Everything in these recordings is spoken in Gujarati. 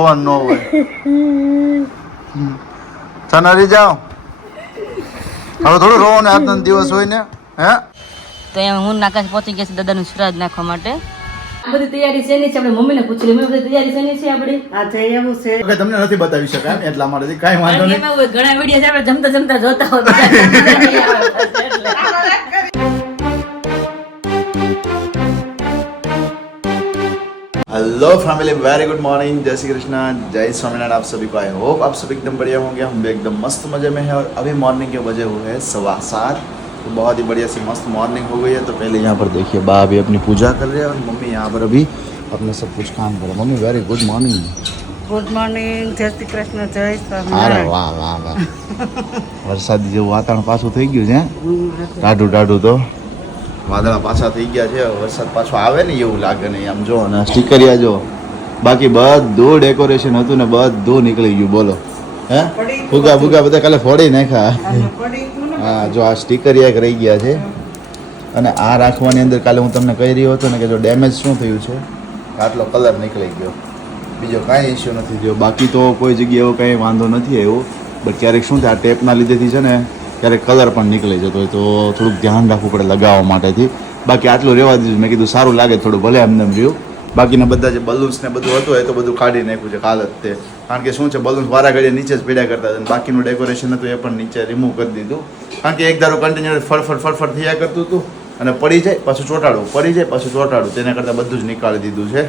રોવાનું ન હોય. સનરી જાઓ હવે થોડું રોવાનું આજનો દિવસ હોય ને. હે તો એમ હું નાકાશ પહોંચી ગયા છે દાદાનું શ્રાદ્ધ નાખવા માટે. બધી તૈયારી છે નહીં છે, આપણે મમ્મીને પૂછી લઈએ. બધી તૈયારી છે નહીં છે આપણી. આ છે એવું છે ઓકે, તમને નથી બતાવી શકાય એમ એટલા માટે કાંઈ વાંધો નહીં. એમાં ઘણા વિડીયો છે આપણે જમતા જમતા જોતા હોય. Hello family, very good morning, जय श्री कृष्णा, जय स्वामीनारायण। आप सभी को आई होप आप सब एकदम बढ़िया होंगे। हम भी एकदम मस्त मजे में हैं और अभी मॉर्निंग के बजे हुए हैं 7:15। तो बहुत ही बढ़िया सी मस्त मॉर्निंग हो गई है। तो पहले यहाँ पर देखिए बा अभी अपनी पूजा कर रहे हैं और मम्मी यहाँ पर अभी अपने सब कुछ काम कर रहे हैं। Mummy very good morning. Good morning, Jai Shri Krishna, જય અરે સ્વામિનારાયણ. વાહ વાહ વાહ, વરસાદી જેવું વાતાવરણ પાછું થઈ ગયું છે. ટાઢું ટાઢું તો વાદળા પાછા થઈ ગયા છે. વરસાદ પાછો આવે ને એવું લાગે નહીં. આમ જો અને સ્ટીકરિયા જો, બાકી બધું ડેકોરેશન હતું ને બધું નીકળી ગયું. બોલો હે ફુગા ફુગા બધા કાલે ફોડી નાખ્યા. હા જો આ સ્ટીકરિયા એક રહી ગયા છે. અને આ રાખવાની અંદર કાલે હું તમને કહી રહ્યો હતો ને કે જો ડેમેજ શું થયું છે, આટલો કલર નીકળી ગયો. બીજો કાંઈ ઇસ્યુ નથી થયો. બાકી તો કોઈ જગ્યાએ એવો કંઈ વાંધો નથી આવ્યો. બટ ક્યારેક શું થાય, આ ટેપના લીધેથી છે ને ક્યારેક કલર પણ નીકળી જતો હોય તો થોડુંક ધ્યાન રાખવું પડે લગાવવા માટેથી. બાકી આટલું રહેવા દીધું. મેં કીધું સારું લાગે થોડું, ભલે એમને એમ રહ્યું. બાકીના બધા જે બલૂન્સ ને બધું હતું એ તો બધું કાઢી નાખ્યું છે કાલ જ તે. કારણ કે શું છે, બલૂન્સ વારા ઘડીએ નીચે જ પીડા કરતા હતા. બાકીનું ડેકોરેશન હતું એ પણ નીચે રિમૂવ કરી દીધું. કારણ કે એક ધારો કન્ટિન્યુ ફટફટ થયા કરતું હતું અને પડી જાય પાછું ચોંટાડવું, પડી જાય પાછું ચોંટાડવું. તેના કરતાં બધું જ નીકાળી દીધું છે.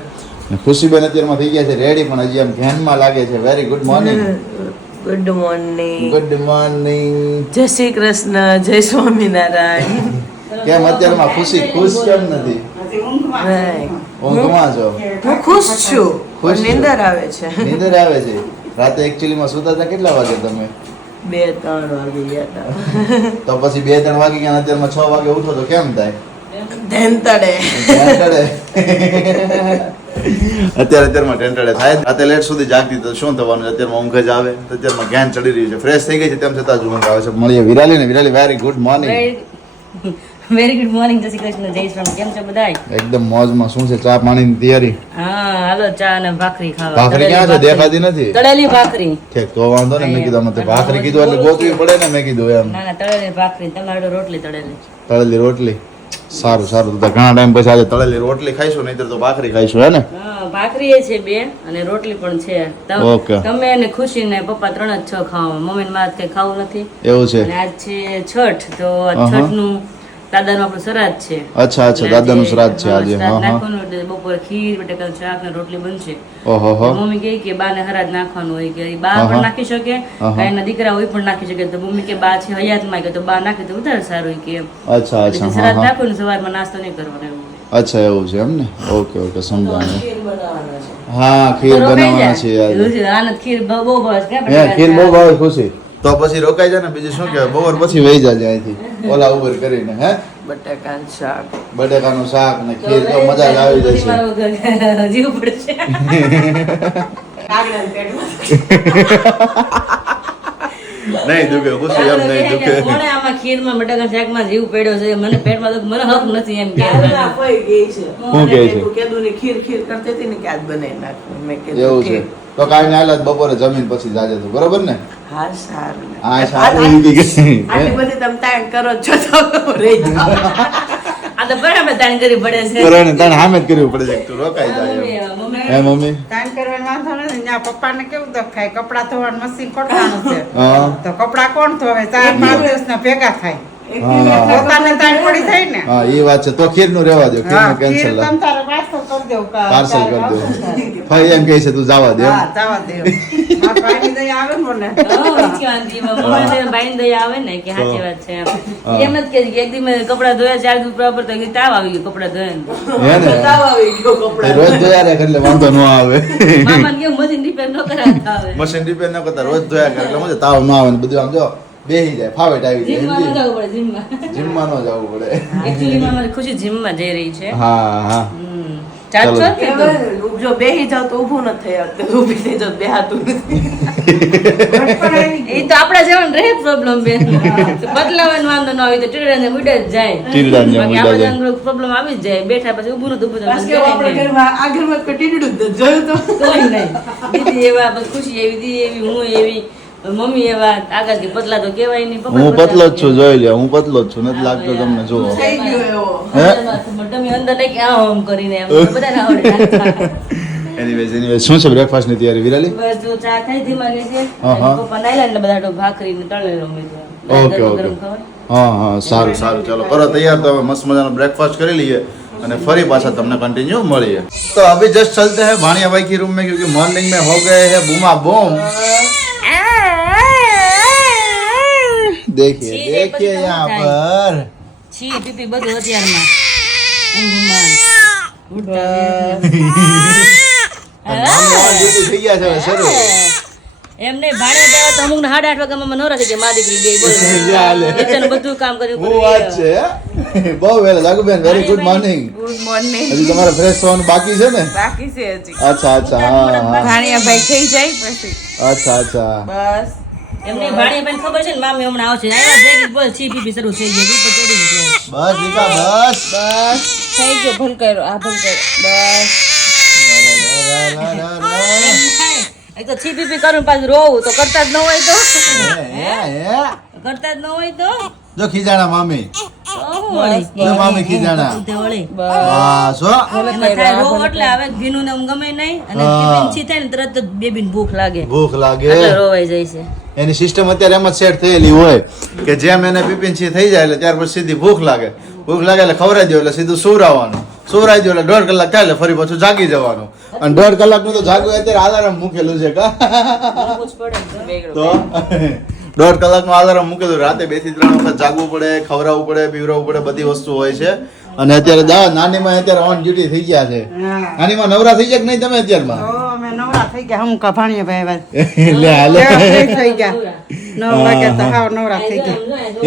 ખુશીબેન અત્યારમાં થઈ ગયા છે રેડી, પણ હજી આમ ધ્યાનમાં લાગે છે. Very good morning. Good morning, good morning. Jai Shri Krishna, જય સ્વામિનારાયણ. કેમ અત્યારમાં ખુશ કેમ નથી? ઊંઘમાં છો? હું ખુશ છું, ખુશ છો? નીંદર આવે છે. નીંદર આવે છે. રાતે એકચ્યુઅલીમાં સુતા હતા કેટલા વાગે તમે? 2-3 વાગે ગયા તો પછી 2-3 વાગે ગયા, અત્યારમાં 6 વાગે ઉઠો તો કેમ થાય? ધેંતડે. અત્યારમાં ટેન્ટડે થાય. રાતે લેટ સુધી જાગતી તો શું થવાનું? અત્યારમાં ઊંઘ જ આવે. અત્યારમાં જ્ઞાન ચડી રહ્યું છે, ફ્રેશ થઈ ગઈ છે, તેમ છતાં જ ઊંઘ આવે છે. મળીએ વિરાલી ને. Virali very good morning. Very good morning, Jai Shri Krishna, જય શ્રી રામ. કેમ છો બધાય? એકદમ મોજમાં. શું છે, ચા પાણીની તૈયારી? હા હાલો ચા અને ભાખરી ખાવા. ભાખરી ક્યાં છે? દેખાતી નથી. તળેલી ભાખરી. ઠીક, તો વાંધો ને. મેં કીધું અમે ભાખરી કીધું એટલે ગોતવી પડે ને. મેં કીધું એમ ના ના તળેલી ભાખરી, તમારે રોટલી તળેલી. તળેલી રોટલી. સારું સારું. તો ઘણા ટાઈમ પછી આજે તળેલી રોટલી ખાઈશું, નહીતર તો ભાખરી ખાઈશું. હે ને? હા ભાખરી એ છે 2 અને રોટલી પણ છે. ઓકે. તમે અને ખુશી ને પપ્પા 3 જ છો ખાવા. મમ્મી ને મારે કઈ ખાવું નથી. એવું છે? અને આજ છે છઠ, તો છઠ નું દાદાનું આપણું શ્રાદ્ધ છે. અચ્છા અચ્છા, દાદાનું શ્રાદ્ધ છે આજે. હા હા. નાખવાનું એટલે બપોરે ખીર, બટેકાનું શાક ને રોટલી બનશે. ઓહો હો. મમ્મી કહે કે બા ને હરાજ નાખવાનું હોય, કે બા પણ નાખી શકે, એના દીકરા હોય પણ નાખી શકે. તો મમ્મી કે બા છે હયાતમાં, કે તો બા નાખે તો વધારે સારું હોય કે. અચ્છા અચ્છા. હા શ્રાદ્ધ હા. નાખો ને સવારમાં નાસ્તો નહીં કરવાનો એવું. અચ્છા એવું છે એમ ને? ઓકે ઓકે, સમજાણું. ખીર બનાવવાના છે. હા ખીર બનાવવાના છે આજે. આનંદ ખીર બહુ ભાવે છે. હે ખીર બહુ ભાવે ખુશી. તો પછી રોકાઈ જાય ને. બીજું શું કહેવાય, બપોર પછી વહી જાય અહીંથી ઓલા ઉબર કરીને. હે બટાકાનું શાક. બટેકાનું શાક ને ખીર તો મજા જ આવી જશે. જીવ પડશે. નહીં દુખે ખુશી, એમ નહીં દુખે. કોણે આમાં ખીરમાં બટાકા શાકમાં જીવ પડ્યો છે? મને પેટમાં તો મને હક નથી એમ કે. કોઈ ગઈ છે. શું કહે છે? કેદુની ખીર કરતી હતી ને કે આજ બનાવી નાખું. મેં કીધું એવું છે? ઠીક. તો કાંઈ ના હાલત, બપોરે જમીન પછી જાજે તું, બરોબર ને? હા સારું. હા સારું. ઊંઘી ગઈ. આટલી બધી તમે તાણ કરો છો તો રહી જાઓ. આ તો બરાબર તાણ કરવી પડે છે. કરોને તાણ હામે જ કરવું પડે છે. તું રોકાઈ જાય એમ. હે મમ્મી? તાણ કરવાનો વાંધો નથી. ત્યાં પપ્પાને કેવું દખાય, કપડાં ધોવાનું મશીન ખોટવાનું છે. હા તો કપડાં કોણ ધોવે? 4-5 દિવસના ભેગા થાય. હા. પોતાને તાણ પડી થાય ને. હા એ વાત છે. તો ખીરનું રહેવા દો, હા, ખીરનું ખીર કેન્સલ. તમ તારે પાર્સલ કરી દેવું. પાર્સલ કરી દો. ભાઈ એમ કહે છે તું જવા દે એમ. હા, જવા દેવું. મારા ભાઈની દયા આવે ને મને. ભાઈ દયા આવે ને કે સાચી વાત છે એમ જ કે એક દી મેં કપડા ધોયા 4 દિવસ બરાબર તો તાવ આવી ગયો કપડા ધોયા. હે ને? તાવ આવી ગયો કપડાં. રોજ ધોયા રાખે એટલે વાંધો ન આવે. મામા કેવું મશીન રિપેર ન કરાવતા આવે. મશીન રિપેર ન કરતા રોજ ધોયા કરે એટલે મજા તાવ ન આવે ને બધું આમ જો બેહી જાય, ફાવેટ આવી જીમમાં ન જાય. જવું પડે જીમમાં. જીમમાં ન જવું પડે. એકચ્યુઅલી માં મારી ખુશી જીમમાં જઈ રહી છે. હા હા. ચાર ચાલો. છો ને તો. જો બેહી જાવ તો ઊભું ન થઈ આવતું, ઊભી થઈ જાવ તો બેહાતું નથી. એ તો આપણા જેવાનું રહે પ્રોબ્લેમ બેન. બદલાવાનો વાંધો ન આવે તો ટીડાને મુડે જ જાય. ટીડાને બાકી મુડે આપણા જાય. જેવાનું પ્રોબ્લેમ આવી જ જાય. બેઠા પછી ઊભું નતું ઊભું બસ કેવું આપણે ઘરમાં આ ઘરમાં કોઈ ટીડું જ નથી જોયું તો. કોઈ નહીં. દીદી એવા બસ ખુશી એવી દીદી એવી હું એવી મમ્મી એવા આકાશ કે પતલા તો કહેવાય નહીં. પપ્પા હું પતલો જ છું, જોઈ લે, હું પતલો જ છું, નથી લાગતો તમને જુઓ. થઈ ગયો એવો. તમે અંદર નહીં કે આમ કરીને એમ બધાને આવડે. એનીવેઝ શું છે બ્રેકફાસ્ટ ની તૈયારી વિરાલી? બસ જો ચા ખાઈ ધીમાની છે. હા, હા. પપ્પા નાયલા એટલે બધા તો ભાખરી ને તળેલો મેં ઓકે ઓકે હા સારું સારું, ચાલો કરો તૈયાર. તો હવે મસ્ત મજાનો બ્રેકફાસ્ટ કરી લઈએ અને ફરી પાછા તમને कंटिन्यू મળીએ. तो अभी जस्ट चलते हैं भानिया भाई की रूम में क्योंकि मॉर्निंग में हो गए हैं बूमा बूम. देखिए देखिए यहाँ पर છી પીપી બધું અત્યારમાં ઊંઘમાં થઈ ગયા છે હવે શરૂ. એમ નહીં ભાડે દેવા તો અમુક 8:30 વાગ્યામાં નવરા થઈ ગયા. મા દીકરી બે ચાલે. બોલ કિચન બધું કામ કર્યું બહુ વાત છે હે? બહુ વહેલા જાગુબેન, very good morning. Good morning. હજી તમારે ફ્રેશ થવાનું બાકી છે ને? બાકી છે હજી. અચ્છા અચ્છા હા હા ભાણિયાભાઈ થઈ જાય પછી અચ્છા અચ્છા બસ. એમને ભાણિયા ભાઈ ખબર છે ને મામી હમણાં આવશે. આવ્યા ભેગી બોલ છી પીપી શરૂ થઈ ગઈ. ઉપર ચડી ગઈ. બસ દીકા બસ બસ થઈ ગયો. ભલ કર્યો આ ભલ કર્યો બસ. એક તો છી પીપી કરું પાછું રોવું તો કરતા જ ન હોય તો હે કરતા જ ન હોય તો જો ખીજાણા મામી, જો મામી ખીજાણા. તે વળી બસ હો. એમાં થાય રોવ એટલે હવે ઘીનું ને આમ ગમે નહીં અને હા. પીપીને છી થાય ને તરત જ બેબીને ભૂખ લાગે ભૂખ લાગે એટલે રોવાઈ જાય છે. એની સિસ્ટમ અત્યારે એમ જ સેટ થયેલી હોય કે જેમ એને પીપીન થઈ જાય એટલે ત્યાર પછી સીધી ભૂખ લાગે એટલે ખવડાવી દો એટલે સીધું સુવરાવાનું, સુવરાવી દો એટલે 1.5 કલાક થાય એટલે ફરી પાછું જાગી જવાનું. અને 1.5 કલાકનું તો જાગવું અત્યારે અલાર્મ મૂકેલું છે કા રોવું જ પડે ને. તો 1.5 કલાકનું અલાર્મ મૂકેલું. રાતે 2 થી 3 વખત જાગવું પડે, ખવડાવવું પડે, પીવડાવવું પડે, બધી વસ્તુ હોય છે. અને અત્યારે નાનીમાં અત્યારે ઓન ડ્યુટી થઈ ગયા છે. નાનીમાં નવરા થઈ ગયા કે નહીં તમે અત્યારમાં? અમે નવરા થઈ ગયા. હું ભાણિયા ભાઈ લે હાલે થઈ ગયા 9 વાગ્યા તો હાવ નવરા થઈ ગયા.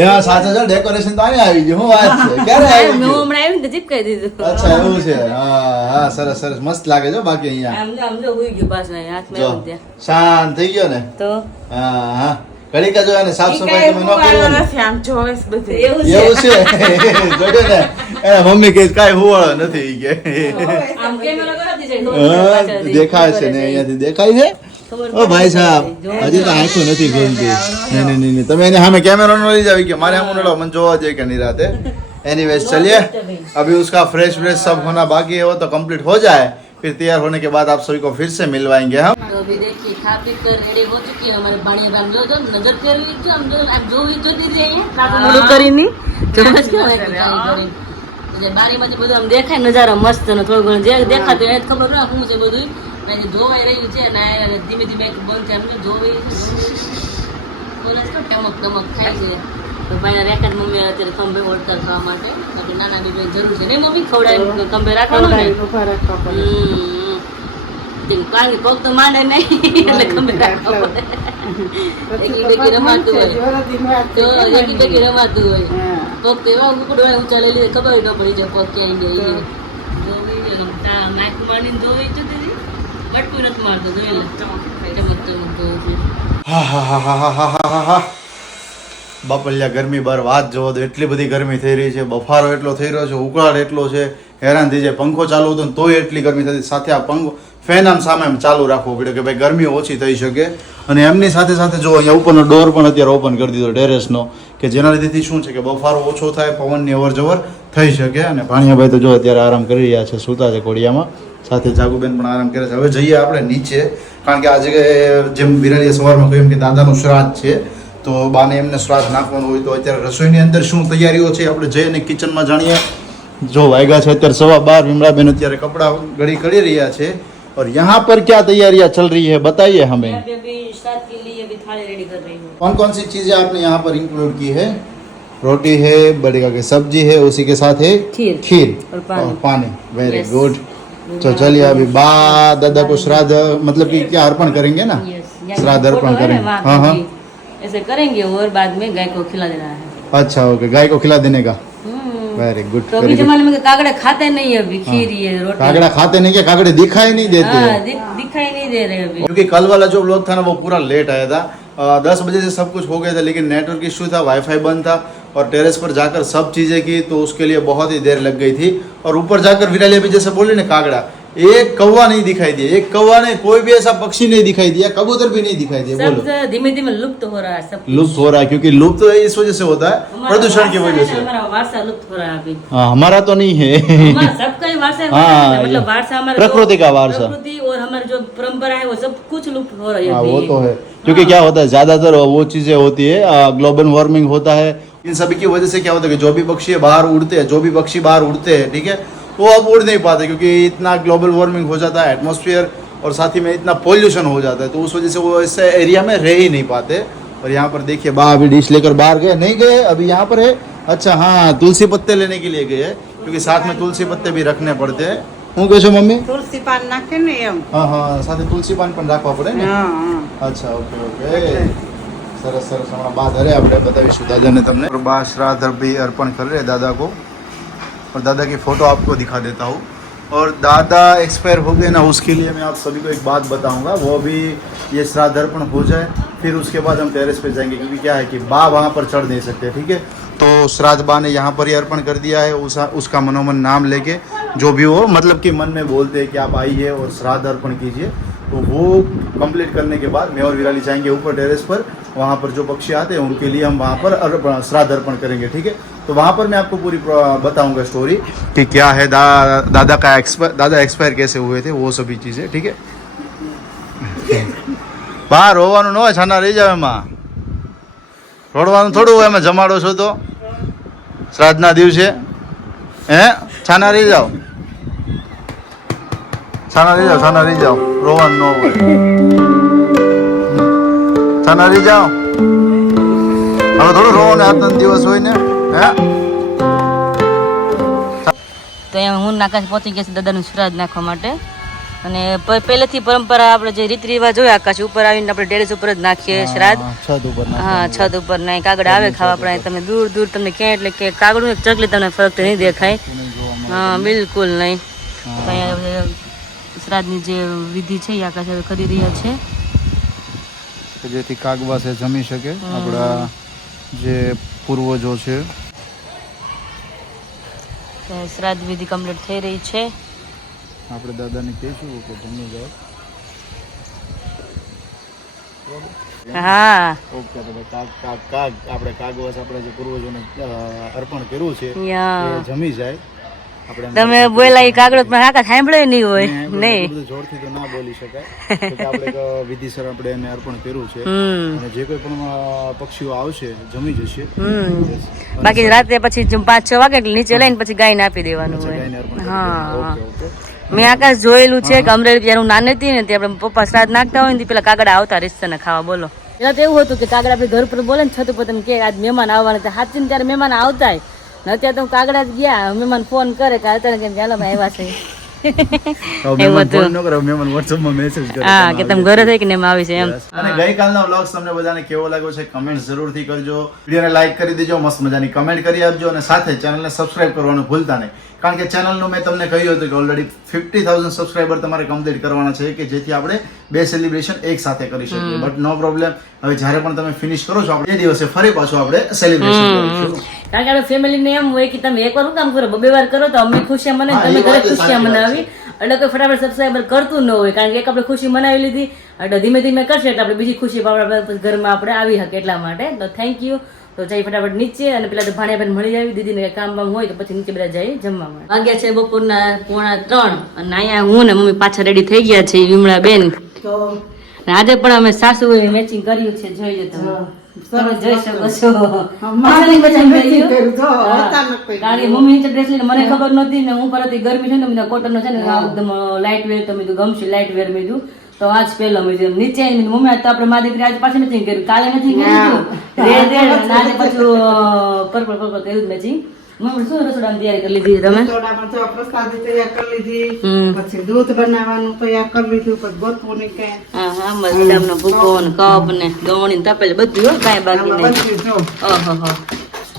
યા સાથે છે ડેકોરેશન તો અહીંયા આવી ગયું. શું વાત છે? ક્યારે આવી મેં ગયું? હમણાં આવીને તો ચીપકાઈ દીધું. અચ્છા એવું છે. હા હા સરસ સરસ મસ્ત લાગે છે. બાકી અહીંયા આમ જો હુઈ ગયું પાછું હાથમાં જો આવ્યું ત્યાં. શાંત થઈ ગયો ને. તો હા હા ઘડીક જ હોય ને સાફ ઈ સફાઈ કાંઈ તમે ન હુવાનું કરો ને. નથી, આમ જોવે છે બધું. એવું છે. એવું છે જોડે ને એના મમ્મી કે કાંઈ હુવાળો નથી ઈ કે આમ કેમેરો કરાવી દીધો. હા, દેખાય છે ને અહીંયાથી દેખાય છે. ઓ ભાઈ સાહેબ હજી તો આંખો નથી ખોલતી. નહીં નહીં નહીં તમે એને સામે कैमरा નો લઈ જાવી કે मारे हम नड़ो मन જોવા જોઈએ કે नहीं राते. एनीवेज चलिए अभी उसका फ्रेश व्रेश सब होना बाकी है, वो तो कंप्लीट हो जाए फिर तैयार होने के बाद आप सभी को फिर से मिलवाएंगे हम. तो अभी देखिए खा पी कर रेडी हो चुकी है हमारे भाणी राम जो जो नजर फेरवी છે આમ જો આમ જોવી જોતી રહી હે કાકો મોડું કરીને જોવા જ કેવાય કે કાઈ કરી એટલે બારીમાંથી બધું આમ દેખાય નજારો મસ્ત ને થોડું ઘણું જે દેખાતું એને ખબર ન શું છે બધું પછી જોવાઈ રહ્યું છે અને ધીમે ધીમે એક બંધ છે એમને જોવી બોલે છે ટમક ટમક ખાય છે તો ભાઈ રેકર્ડ મમ્મી અત્યારે ખંભે ઓળતા ખાવા માટે બાકી નાના બેબી જરૂર છે ને મમ્મી ખવડાવી ખંભે રાખવાનું ને ઉભા રાખવા પડે. કારણ કે પગ તો માંડે નહીં એટલે ખંભે રાખવા પડે એકી બેકી રમાતું હોય તો એકી બેકી રમાતું હોય પગ તો એવા ઉપડવા ઊંચા લઈ લીધે ખબર ન પડી જાય પગ ક્યાં ગયા જોવી માથું માંડીને જોવી છે દીદી બટકું નથી મારતો જોઈ લે ચમક ચમક જોવું છે. હા હા હા હા હા હા હા હા બાપલિયા ગરમી બાર વાત જોવો તો એટલી બધી ગરમી થઈ રહી છે. બફારો એટલો થઈ રહ્યો છે, ઉકળાટ એટલો છે, હેરાન થઈ જાય. પંખો ચાલુ હતો ને તોય એટલી ગરમી થતી. સાથે આ પંખો ફેન આમ સામે આમ ચાલુ રાખવો પડ્યો કે ભાઈ ગરમી ઓછી થઈ શકે. અને એમની સાથે સાથે જો અહીંયા ઉપરનો ડોર પણ અત્યારે ઓપન કરી દીધો ટેરેસનો કે જેના લીધેથી શું છે કે બફારો ઓછો થાય, પવનની અવર જવર થઈ શકે. અને ભાણિયાભાઈ તો જો અત્યારે આરામ કરી રહ્યા છે, સૂતા છે કોડિયામાં. સાથે જાગુબેન પણ આરામ કરે છે. હવે જઈએ આપણે નીચે કારણ કે આજે જેમ વિરાલીએ સવારમાં કહ્યું કે દાદાનું શ્રાદ્ધ છે તો બાને એમને શ્રાદ્ધ નાખવાનું હોય તો અત્યારે રસોઈની અંદર શું તૈયારીઓ છે આપણે જઈને કિચનમાં જાણીએ. જો વાગ્યા છે અત્યારે 12:15. વિમળાબેન અત્યારે કપડાં ઘડી કરી રહ્યા છે. और यहाँ पर क्या तैयारियां चल रही है बताइए हमें. मैं अभी श्राद्ध के लिए अभी थाली रेडी कर रही हूँ. कौन कौन सी चीजें आपने यहाँ पर इंक्लूड की है? रोटी है, बड़ेगा की सब्जी है, उसी के साथ है खीर और पानी. Very Yes. गुड. तो चलिए अभी बा दादा को श्राद्ध मतलब कि क्या अर्पण करेंगे ना? Yes. श्राद्ध अर्पण फोटो है करेंगे. वहाँ हाँ हाँ की। ऐसे करेंगे और बाद में गाय को खिला देना है. अच्छा ओके गाय को खिला देने का. वेरी गुड तो अभी जमाने में कागड़े खाते नहीं है अभी, खीर ये रोटी कागड़ा खाते नहीं क्या, कागड़े दिखाई नहीं देते हाँ, दिखाई नहीं दे रहे अभी। क्योंकि कल वाला जो व्लॉग था ना वो पूरा लेट आया था। 10 बजे से सब कुछ हो गया था, लेकिन नेटवर्क इशू था, वाईफाई बंद था और टेरेस पर जाकर सब चीज़ें की तो उसके लिए बहुत ही देर लग गई थी। और ऊपर जाकर विराली अभी जैसे बोले ना कागड़ा, एक कौवा नहीं दिखाई दिया, एक कौवा नहीं, कोई भी ऐसा पक्षी नहीं दिखाई दिया, कबूतर भी नहीं दिखाई दिया। बोलो सब धीमे धीमे लुप्त हो रहा है, सब लुप्त हो रहा है, क्योंकि लुप्त तो इस वजह से होता है प्रदूषण की वजह से। हमारा वारसा लुप्त हो रहा है अभी। हाँ, हमारा तो नहीं है। हमारा सबका ही वारसा है, हाँ, मतलब वारसा हमारा प्रकृति का वारसा। प्रकृति और हमारी जो परंपरा है वो सब कुछ लुप्त हो रही है हाँ, अभी। वो तो है, क्योंकि क्या होता है ज्यादातर वो चीजें होती है, ग्लोबल वार्मिंग होता है, इन सभी की वजह से क्या होता है कि जो भी पक्षी बाहर उड़ते हैं, जो भी पक्षी बाहर उड़ते हैं, ठीक है, वो अब उड़ नहीं पाते क्योंकि इतना ग्लोबल वार्मिंग हो जाता है, एटमॉस्फेयर और साथ ही में इतना पोल्यूशन हो जाता है, तो उस वजह से वो इस एरिया में रह ही नहीं पाते। और यहाँ पर देखिए बा अभी डिश लेकर बाहर गए, नहीं गए अभी यहाँ पर है। अच्छा हाँ, तुलसी पत्ते लेने के लिए गए हैं, क्योंकि साथ में तुलसी पत्ते भी रखने पड़ते हैं। હું કહો છો મમ્મી? તુલસી પાન નાખે ને એમ. હા હા, સાથે તુલસી પાન પણ રાખવા પડે ને? હા હા. અચ્છા, ઓકે ઓકે, સરસ સરસ। હમણાં બાદ અરે આપણે बताવીશું દાદાને તમને। और बा श्राद्ध भी अर्पण कर रहे हैं दादा को, और दादा की फोटो आपको दिखा देता हूँ। और दादा एक्सपायर हो गए ना, उसके लिए मैं आप सभी को एक बात बताऊंगा, वो भी ये श्राद्ध अर्पण हो जाए फिर उसके बाद हम टेरेस पे जाएंगे, क्योंकि क्या है कि बा वहाँ पर चढ़ नहीं सकते, ठीक है। तो श्राद्ध बा ने यहाँ पर ही अर्पण कर दिया है, उसका मनोमन नाम लेके जो भी हो, मतलब कि मन में बोलते हैं कि आप आइए और श्राद्ध अर्पण कीजिए, तो वो कंप्लीट करने के बाद मैं और विराली जाएंगे ऊपर टेरेस पर, वहाँ पर जो पक्षी आते हैं उनके लिए हम वहाँ पर श्राद्ध अर्पण करेंगे, ठीक है। तो वहाँ पर मैं आपको पूरी बताऊंगा स्टोरी कि क्या है, दादा एक्सपायर कैसे हुए थे, वो सभी चीज़ें, ठीक है। બહાર રોવાનું ન હોય, છાના રહી જાવ, એમાં રોડવાનું થોડું હોય, એમાં જમાડો છો તો શ્રાદ્ધના દિવસે હે, છાના રહી જાઓ, છાના રહી જાઓ, રોવાનું ન હોય, છાના રહી જાઓ। હવે થોડું રોવાનું આજનો દિવસ હોય ને, હે। તો અહીંયા હું નાકાશ પહોંચી ગયા છે દાદાનું શ્રાદ્ધ નાખવા માટે, અને પહેલેથી પરંપરા આપણે જે રીત રિવાજ હોય આકાશ ઉપર આવીને આપણે ટેરેસ ઉપર જ નાખીએ શ્રાદ્ધ। છત ઉપર હા, છત ઉપર નહીં, કાગડા આવે ખાવા પડે, તમે દૂર દૂર તમને ક્યાંય એટલે કે કાગડું એક ચકલી તમને ફરક તો નહીં દેખાય, હા બિલકુલ નહીં। તો અહીંયા શ્રાદ્ધની જે વિધિ છે એ આકાશ હવે કરી રહ્યા છે, જેથી કાગવા છે જમી શકે, આપણા જે પૂર્વજો છે। શ્રાદ્ધ વિધિ કમ્પ્લીટ થઈ રહી છે। આપણે દાદાને કહીશું કે જમી જાઓ। હા ઓકે, તો આપણે કાગવાસ આપણે જે પૂર્વજોને અર્પણ કર્યું છે યા એ જમી જાય। આપણે તમે બોલા એ કાગડો પણ આકા સાંભળે નહીં હોય નહીં, બધું જોરથી તો ના બોલી શકાય, કે આપણે એક વિધિસર આપણે એને અર્પણ કર્યું છે, અને જે કોઈ પણ પક્ષીઓ આવશે જમી જશે। બાકી રાતે પછી 5-6 વાગે એટલે નીચે લઈને પછી ગાયને આપી દેવાનું હોય। ગાયને અર્પણ કરી હા દેવાનું। Okay okay. મેં આકાશ જોયેલું છે કે અમરેલી જ્યારે હું નાની હતી ને ત્યારે આપણે પપ્પા શ્રાદ્ધ નાખતા હોય ને પેલા કાગડા આવતા રિશ્તાને ખાવા, બોલો પેલા તો એવું હતું કે કાગડા આપણે ઘર પર બોલે ને છત ઉપર તમે કે આજ મહેમાન આવવાના, હાથીને ત્યારે મહેમાન આવતા ને, અત્યારે તો કાગડા જ ગયા, મહેમાન ફોન કરે કે અત્યારે કેમ ચાલો ભાઈ આવ્યા છે, મહેમાન ફોન ન કરે, મહેમાન WhatsApp મેસેજ કરે, હા કે તમે ઘરે થઈ કે ને એમ આવી છે એમ। અને ગઈકાલનો વ્લોગ તમને બધાને કેવો લાગ્યો છે કમેન્ટ જરૂરથી કરજો, વિડીયોને લાઈક કરી દેજો, મસ્ત મજાની કમેન્ટ કરી આપજો, અને સાથે ચેનલને સબસ્ક્રાઇબ કરવાનું ભૂલતા નહીં, કારણ કે ચેનલનું મેં તમને કહ્યું હતું કે ઓલરેડી 50,000 સબસ્ક્રાઇબર તમારે કમ્પ્લીટ કરવાના છે, કે જેથી આપણે 2 સેલિબ્રેશન એક સાથે કરી શકીએ। બટ નો પ્રોબ્લેમ, હવે જ્યારે પણ તમે ફિનિશ કરો છો આપણે એ દિવસે ફરી પાછું આપણે સેલિબ્રેશન કરીશું, કારણ કે આપણે ફેમિલીને એમ હોય કે તમે એકવાર શું કામ કરો, 2 વાર કરો તો અમે ખુશિયા મનાવી, તમે ઘરે ખુશિયા મનાવી, એટલે કોઈ ફટાફટ સબસ્ક્રાઈબર કરતું ન હોય, કારણ કે એક આપણે ખુશી મનાવી લીધી, એટલે ધીમે ધીમે કરશે એટલે આપણે બીજી ખુશી આપણા ઘરમાં આપણે આવી શકે, એટલા માટે તો થેન્ક યુ। તો જઈ ફટાફટ નીચે, અને પેલા તો ભાણિયાબેન મળી આવી, દીદીને કામ બામ હોય તો પછી નીચે બધા જઈ જમવા માટે। વાગ્યા છે બપોરના 2:45, અને અહીંયા હું ને મમ્મી પાછા રેડી થઈ ગયા છે, વિમળા બેન, આજે પણ અમે સાસુ મેચિંગ કર્યું છે, જોઈ તમે જોઈ શકો છો, કારણ કે મમ્મી ડ્રેસ લઈને મને ખબર નહોતી ને હું પરથી ગરમી છે ને કોટન નો છે ને એકદમ લાઇટ વેર, તો મેં ગમશે લાઇટ વેર મેં તો આજ પહેલો મેં નીચે મમ્મી આજ તો આપણે મા દીકરી આજે પાછી નથી કર્યું, કાલે નથી કર્યું, આજે પાછું પર્પલ પર્પલ કર્યું મેચિંગ। મમ્મી શું રસોડાની તૈયારી કરી લીધી તમે? રસોડામાં તો પ્રસાદી તૈયાર કરી લીધી, પછી દૂધ બનાવવાનું તૈયાર કરી લીધું, પછી ગોતવું નહીં કઈ, હા હા બદામનો ભૂકો ને કપ ને ગવણી ને તપેલ બધું કાંઈ બાકી નહીં। ઓહો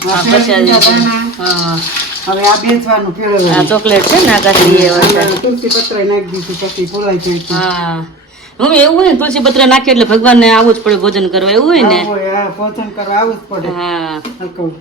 હા પછી હા હવે આ બેસવાનું આ કેળવવાનું ચોકલેટ છે ને આકાશી એ વરસાદ. તુલસી પત્ર નાખી દીધું પછી ફૂલાઈ જાય છે. હા મમ્મી એવું હોય ને તુલસી પત્ર નાખીએ એટલે ભગવાનને આવવું જ પડે ભોજન કરવા એવું હોય ને. આવું હોય, આ ભોજન કરવા આવવું જ પડે. હા આ કહું.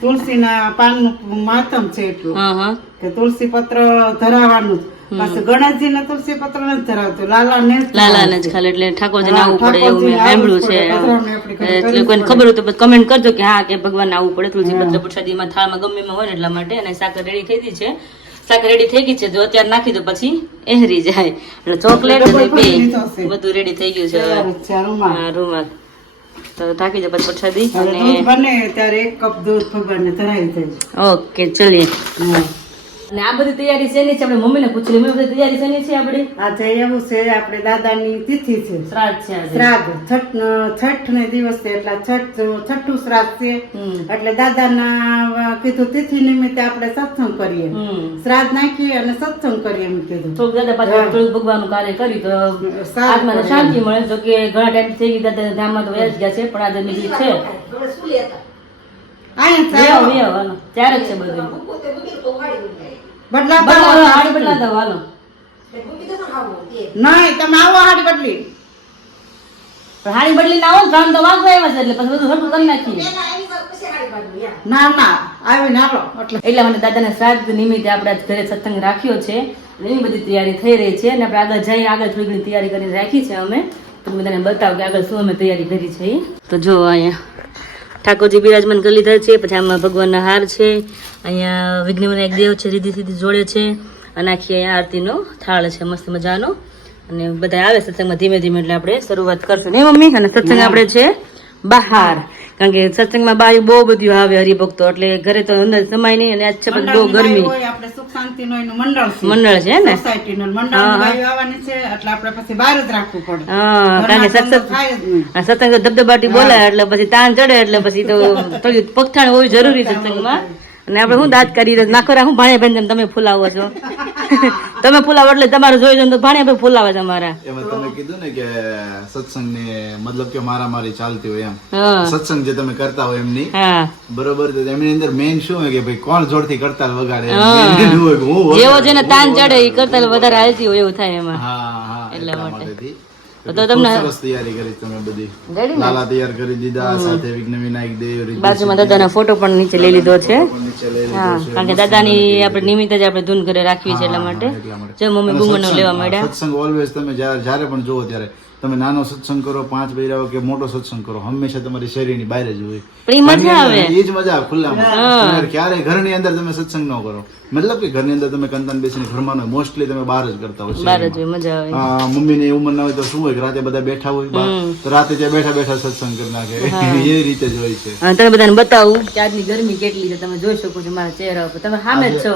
તુલસીના પાનનું માતમ છે એટલું હા હા કે તુલસી પત્ર ધરાવવાનું જ. પાછું ગણેશજીને તુલસી પત્ર નથી ધરાવતું, લાલાને જ લાલાને જ ખાલી એટલે ઠાકોરજીને આવવું પડે એવું મેં સાંભળ્યું છે. પધરામણી આપણી ઘરે એટલે કોઈને ખબર હોય તો કમેન્ટ કરજો કે હા કે ભગવાનને આવવું પડે તુલસી પત્ર પ્રસાદીમાં થાળમાં ગમે એમાં હોય ને એટલા માટે. અને સાકર રેડી થઈ ગઈ છે, સાકર રેડી થઈ ગઈ છે, જો અત્યારે નાખી દો પછી એહરી જાય. એટલે ચોકલેટ અને બે બધું રેડી થઈ ગયું છે હવે. તૈયાર જ છે આ રૂમાલ. હા રૂમાલ તો ઠાકી દો પછી પ્રસાદી. હવે અને દૂધ બને ત્યારે 1 કપ દૂધ ભગવાનને ધરાવી દેજો. ઓકે ચલીએ. હા. અને આ બધી તૈયારી શેની છે આપણે મમ્મીને પૂછી લઈએ. મમ્મી બધી તૈયારી શેની છે આપણી? આજે એવું છે આપણે દાદાની તિથિ છે, શ્રાદ્ધ છે આજે. શ્રાદ્ધ છઠ ને દિવસ છે એટલે છઠ્ઠું શ્રાદ્ધ છે. એટલે દાદાના કીધું તિથિ નિમિત્તે આપણે સત્સંગ કરીએ, શ્રાદ્ધ નાખીએ અને સત્સંગ કરીએ એમ કીધું. થોડુંક દાદા પાછળ થોડુંક ભગવાનનું કાર્ય કર્યું તો આત્માને શાંતિ મળે. જો કે ઘણા ટાઈમ થઈ ગઈ દાદા ધામમાં તો વયા જ ગયા છે, પણ આજે બીજી છે અહીંયા હાલો ત્યારે જ છે બધું બદલાતા બદલાવો, હાડી બદલાતા હાલો. નહીં, તમે આવો હાડી બદલી. પણ હાડી બદલી ના આવો ને ત્રણ તો વાગવા આવ્યા છે એટલે પછી બધું હરખું કરી નાખીએ. ના ના આવીને હાલો એટલે એટલા માટે દાદાના શ્રાદ્ધ નિમિત્તે આપણે આજ ઘરે સત્સંગ રાખ્યો છે. એની બધી તૈયારી થઈ રહી છે અને આપણે આગળ જઈએ, આગળ થોડી ઘણી તૈયારી કરીને રાખી છે અમે. તો બધાને બતાવો કે આગળ શું અમે તૈયારી કરી છે. તો જો અહીંયા ઠાકોરજી બિરાજમાન કરી લીધા છે, પછી આમાં ભગવાનના હાર છે, અહીંયા વિઘ્ન વિનાયક દેવ છે રીધી સીધી જોડે છે, અને આખી અહીંયા આરતીનો થાળ છે મસ્ત મજાનો. અને બધા આવે સત્સંગમાં ધીમે ધીમે એટલે આપણે શરૂઆત કરશું ને મમ્મી. અને સત્સંગ આપણે છે બહાર, કારણ કે સત્સંગમાં બાયું બહુ બધું આવે હરિભક્તો, એટલે ઘરે તો અંદર સમાય નહીં. અને આજ છે પણ બહુ ગરમી, હોય આપણે સુખ શાંતિનો એનું મંડળ છે, મંડળ છે ને સોસાયટીનું મંડળ ગાયો આવવાની છે એટલે આપણે પછી બહાર જ રાખવું પડે. હા, કારણ કે ઘરમાં થાય જ નહીં. સત્સંગ ધબધબાટી બોલાય એટલે પછી તાન ચડે એટલે પછી તો થોડી પગથાણ હોવી જરૂરી છે સત્સંગમાં. અને આપણે શું દાંત કરી નાખો હું ભાણે બેન તમે ફૂલાવો છો તમે ફૂલાવો એટલે તમારે જોઈ જો તો ભાણે ભાઈ ફૂલાવે છે અમારા. એમાં તમે કીધું ને કે સત્સંગ ને મતલબ કે મારામારી ચાલતી હોય એમ, હા સત્સંગ જે તમે કરતા હોય એમની હા બરોબર, તો એમની અંદર મેઇન શું હોય કે ભાઈ કોણ જોરથી કરતાલ વગાડે, હા. main એવું હોય કે હું જેવો જેને તાન ચડે એ કરતા વધારે હાલતી હોય એવું થાય એમાં. હા હા એટલા એટલા માટે. માટેથી. તો ખૂબ તમને સરસ તૈયારી કરી તમે બધી. રેડી ને? લાલા તૈયાર કરી દીધા, સાથે વિઘ્ન વિનાયક દેવ રીતિ બાજુમાં દાદાનો ફોટો પણ નીચે લઈ લીધો છે. પણ નીચે લઈ લીધો હા, છે. કારણ કે દાદાની આપણે નિમિત્તે જ આપણે ધૂન ઘરે રાખવી છે એટલા માટે. એટલા માટે. જો મમ્મી અને બુમનો સત્સંગ, લેવા હા, માંડ્યા. સત્સંગ ઓલવેઝ તમે જ્યારે પણ જુઓ ત્યારે તમે નાનો સત્સંગ કરો, 5 બૈરાઓ કે મોટો સત્સંગ કરો, હંમેશા તમારી શેરીની બહાર જ હોય. પણ ઈ મજા આવે. એ જ મજા આવે ખુલ્લામાં. તમે ક્યારેય ઘરની અંદર તમે સત્સંગ ન કરો, મતલબ કે ઘરની અંદર તમે કંતાન બેસીને ઘરમાં મોસ્ટલી તમે બહાર જ કરતા હોય. બાર જ હોય, મજા આવે. મમ્મીની ઉંમર ના હોય તો શું હોય કે રાતે બધા બેઠા હોય બહાર, તો રાતે ત્યાં બેઠા બેઠા સત્સંગ કરી નાખે. એ રીતે જ હોય છે. અને તમે બધાને બતાવું કે આજની ગરમી કેટલી છે. તમે જોઈ શકો છો મારા ચહેરા ઉપર, તમે સામે જ છો,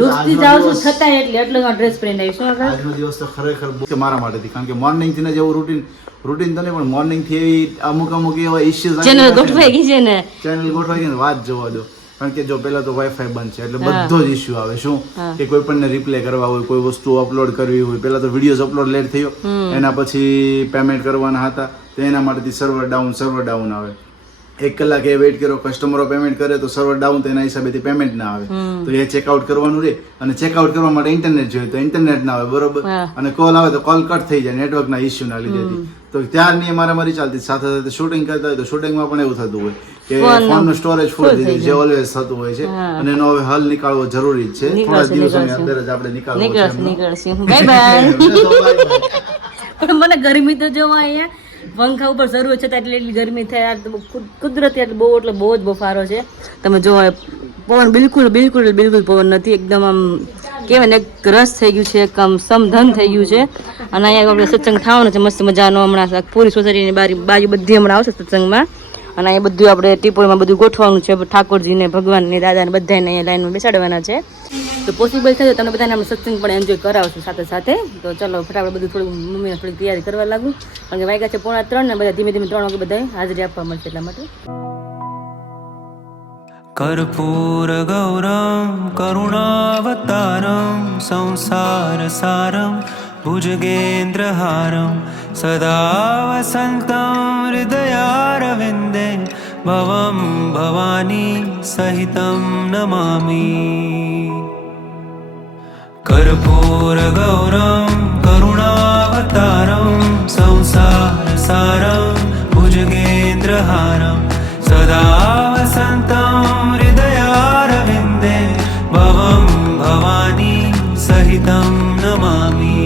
રૂસથી જાવ છો છતાંય એટલો ડ્રેસ પહેરીને આવી. શું આપણે આજનો દિવસ તો ખરેખર બહુ મારા માટેથી, કારણ કે મોર્નિંગ થી જેવું રૂટીન તો નહીં પણ મોર્નિંગ થી એવી અમુક એવા ઇશ્યુઝ ચેનલ ગોઠવાઈ ગઈ છે ને. ચેનલ ગોઠવાઈ ગઈ ને વાત જોવા દો. કારણ કે જો પેલા તો વાઈફાઈ બંધ છે એટલે બધો જ ઇશ્યુ આવે. શું કે કોઈ પણ રિપ્લે કરવા હોય, કોઈ વસ્તુ અપલોડ કરવી હોય, પેલા તો વિડીયોઝ અપલોડ લેટ થયો, એના પછી પેમેન્ટ કરવાના હતા તો એના માટેથી સર્વર ડાઉન આવે. 1 કલાક એ વેઇટ કર્યો, કસ્ટમરો પેમેન્ટ કરે તો સર્વર ડાઉન, તો એના હિસાબેથી પેમેન્ટ ના આવે. તો એ ચેકઆઉટ કરવાનું રહે, અને ચેકઆઉટ કરવા માટે ઇન્ટરનેટ જોઈએ તો ઇન્ટરનેટ ના આવે બરોબર, અને કોલ આવે તો કોલ કટ થઈ જાય નેટવર્કના ઇસ્યુ ના લીધેથી. તો ત્યારની મારી ચાલતી, સાથે સાથે શૂટિંગ કરતા હોય તો શૂટિંગમાં પણ એવું થતું હોય કે ફોનનું સ્ટોરેજ ફૂલ થઈ જાય, જે ઓલવેઝ થતું હોય છે. અને એનો હવે હલ નીકાળવો જરૂરી જ છે. થોડા દિવસોની અંદર જ આપણે નીકાળવો છે. નીકળશું. Bye bye. પણ મને ગરમી તો જોવા અહીંયા પંખા ઉપર શરૂ છે એટલી ગરમી થાય. કુદરતી એટલે બહુ જ બફારો છે. તમે જો પવન બિલકુલ પવન નથી. એકદમ આમ કહેવાય ને એક રસ થઈ ગયું છે, એક આમ સમધન થઈ ગયું છે. અને અહીંયા આપણે સત્સંગ થવાનો છે મસ્ત મજાનો. હમણાં પૂરી સોસાયટીની બાજુ બધી હમણાં આવશે સત્સંગમાં. અને અહીંયા બધું આપણે ટીપોળમાં બધું ગોઠવાનું છે. ઠાકોરજીને, ભગવાનને, દાદાને બધાને અહીંયા લાઈનમાં બેસાડવાના છે. તો પોસિબલ છે તો તમને બધાને અમે સત્સંગ પણ એન્જોય કરાવશું સાથે સાથે. તો ચલો ફટાફટ બધું થોડું મમ્મીને થોડી તૈયારી કરવા લાગુ, કારણ કે વાગ્યા છે 2:45 ને બધા ધીમે 3 વાગે બધા હાજરી આપવા મળશે એટલા માટે. कर्पूर गौरम करुणावतारम संसार सारम भुजगेन्द्रहारम सदा वसन्तं हृदयारविन्दे भवं भवानी सहितं नमामि कर्पूरगौरं करुणावतारं संसारसारं भुजगेन्द्रहारं सदा वसन्तं हृदयारविन्दे भवं भवानी सहितं नमामि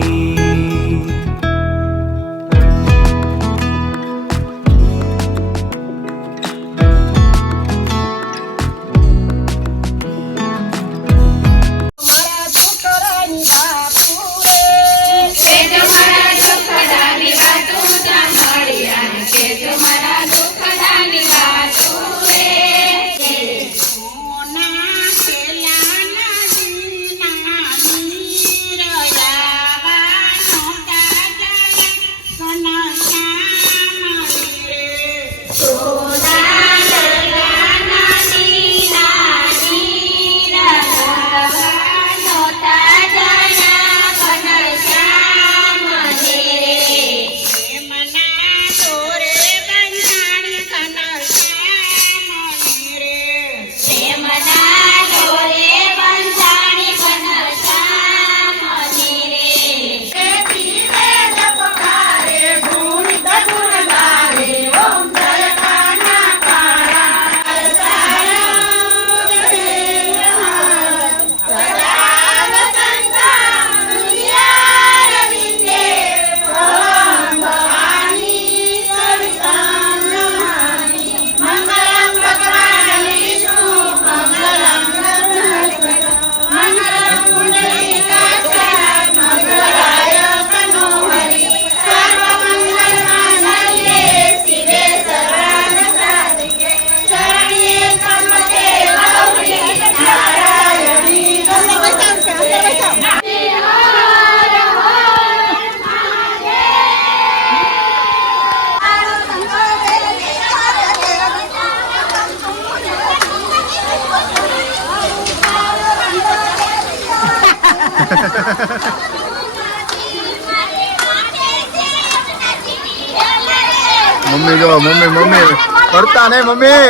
મમ્મી જો મમ્મી કરતા નહીં મમ્મી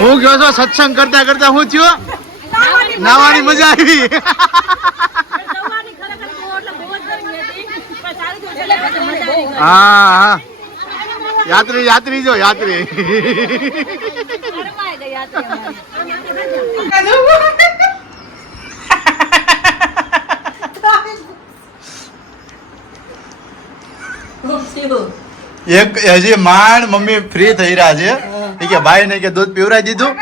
હું ગયો છો સત્સંગ કરતા કરતા હું થયો નાવાની મજા આવી હા યાત્રી જો યાત્રી એક હજી માંડ મમ્મી ફ્રી થઈ રહ્યા છે એ કે ભાઈ ને કે દૂધ પીવરાઈ દીધું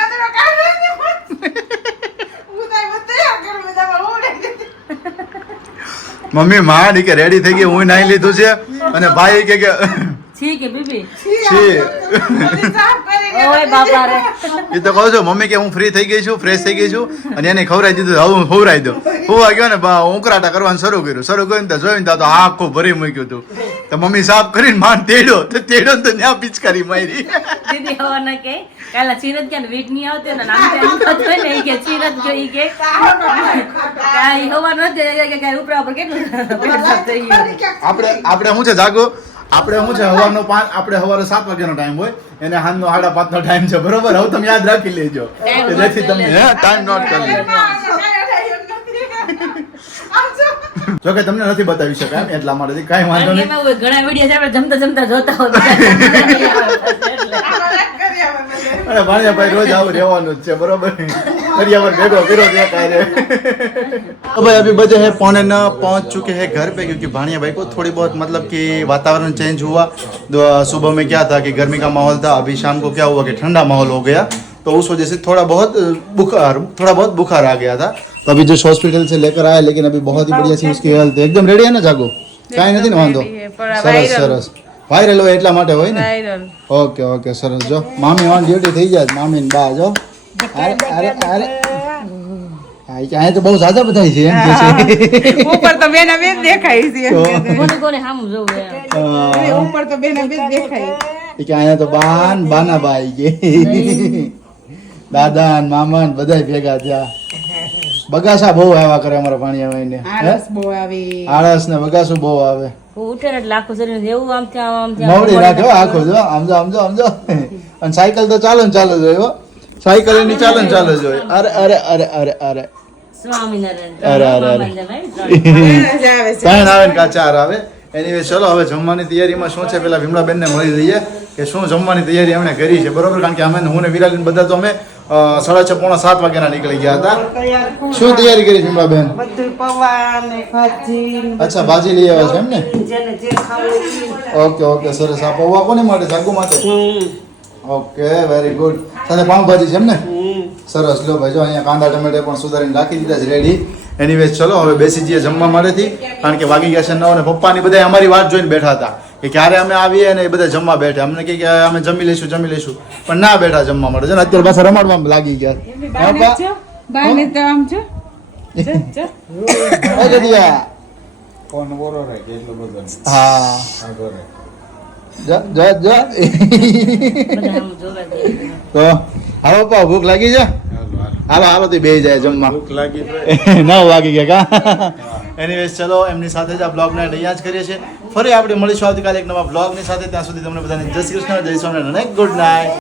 મમ્મી માંડ કે રેડી થઈ ગઈ હું નાઈ લીધું છે અને ભાઈ કે છી કે બીબી છી ઓય બાપા રે એ તો કહું છું મમ્મી કે હું ફ્રી થઈ ગઈ છું ફ્રેશ થઈ ગઈ છું અને એને ખવડાવી દીધું હવે હું ખવડાવી દઉં હોવા ગયો ને ઉંકરાટા કરવાનું શરૂ કર્યું તો જોયું તો આખું ભરી મૂક્યું હતું તો મમ્મી સાફ કરીને માંડ તેડ્યો તો ત્યાં પિચકારી મારી દીદી હવા ના કે કાલા ચીરત કે વીટ નહીં આવતી ને નામ એમ થતું હોય ને ઈ કે ચીરત ગયો ઈ કે કાઈ હવા ન દે કે ઉપરા ઉપર કેટલું થઈ ગયું આપણે શું છે જાગો આપણે શું છે સવારનો 5 આપણે સવારે 7 વાગ્યાનો ટાઈમ હોય એને સાંજનો 5:30 નો ટાઈમ છે બરોબર હવે તમે યાદ રાખી લેજો કે જેથી તમે ટાઈમ નોટ કરી લેજો જો કે તમને નથી બતાવી શકાય એટલા માટે કઈ વાંધો નહીં ઘણા વિડીયો આપણે જમતા જમતા જોતા હોય અને ભાણિયાભાઈ રોજ આવું રહેવાનું જ છે બરોબર ફરિયાવર ભેગો કર્યો છે કારે तो भाई अभी बजे है 8:45 पहुंच चुके हैं घर पे क्योंकि भाणिया भाई को थोड़ी बहुत मतलब कि वातावरण चेंज हुआ सुबह में क्या था कि गर्मी का माहौल था अभी शाम को क्या हुआ कि ठंडा माहौल हो गया तो उस वजह से थोड़ा बहुत बुखार आ गया था तो अभी जो हॉस्पिटल से लेकर आया लेकिन अभी बहुत ही बढ़िया सी उसकी हेल्थ एकदम रेडी है ना जागो काई નથી ને વાંધો સરસ સરસ વાયરલ હોય એટલા માટે હોય ને ઓકે ઓકે સરસ જો મામી ઓન ડ્યુટી થઈ જાય મામી ને બા જો અરે અરે અરે આ આ કે અહીંયા તો બહુ ઝાઝા બધા છે એમ કે છે ઉપર તો બેના બેન દેખાય છે એમ કે છે. કોને કોને સામું જોવું એમ. અરે, ઉપર તો બેના બેન દેખાય. એ કે અહીંયા તો બાના બાઈ કે દાદા ને મામા ને બધા ભેગા થયા. બગાસા બહુ આવ્યા કરે અમારા પાણી ને આળસ બહુ આવી. આળસ ને બગાસું બહુ આવે. ઉઠે ને એટલે આખું શરીર એવું આમ ત્યાં આમ ત્યાં મવડી નાખે હો આખો જો આમજો અને સાયકલ તો ચાલો ને ચાલો જ હોય હો. સાયકલ એની ચાલો ને ચાલો જ હોય. અરે અરે અરે અરે અરે સ્વામિનારાયણ અરે, અરે, અરે. મજા આવે છે. ત્રણ આવે ને કાં ચાર આવે. એની ચલો હવે જમવાની તૈયારીમાં શું છે પેલા વિમલાબેન ને મળી લઈએ કે શું જમવાની તૈયારી એમણે કરી છે બરોબર. કારણ કે અમે હું ને વિરાલીન બધા તો અમે 6:30 પોણા 7 વાગ્યાના નીકળી ગયા હતા. શું તૈયારી કરી વિમલાબેન? બધું પૌવા ને ભાજી ને અચ્છા ભાજી લઈ આવ્યા છે એમ ને? જેને જે ખાવું ઓકે ઓકે સરસ. આ પૌવા કોને માટે? જાગુ માટે? Okay very good. સાથે પાઉંભાજી છે એમ ને? સરસ. લો ભાઈ જો અહીંયા કાંદા ટમેટા પણ સુધારીને રાખી દીધા છે રેડી. એનીવેઝ ચલો હવે બેસી જઈએ જમવા માટેથી. કારણ કે વાગી ગયા છે 9 અને પપ્પાની બધા અમારી વાત જોઈને બેઠા હતા કે ક્યારે અમે આવીએ અને એ બધા જમવા બેઠા. અમને કહે કે અમે જમી લઈશું પણ ના બેઠા જમવા માટે. જો ને અત્યારે પાછા રમાડવામાં લાગી ગયા. હા, બા? બાને તો આમ જો. હા જડિયા. હા જા જા જા. બધા આમ જોવા દે. તો હાલો પપ્પા ભૂખ લાગી છે? હાલો હાલો તો બે જાય જમવા. 9 વાગી ગયા કા. એનીવેઝ ચલો એમની સાથે જ આ બ્લોગને અહીંયા જ કરીએ છીએ. ફરી આપણે મળીશું આવતીકાલે એક નવા બ્લોગની સાથે. ત્યાં સુધી તમને બધાને જય શ્રી કૃષ્ણ, જય સ્વામિનારાયણ, ગુડ નાઇટ.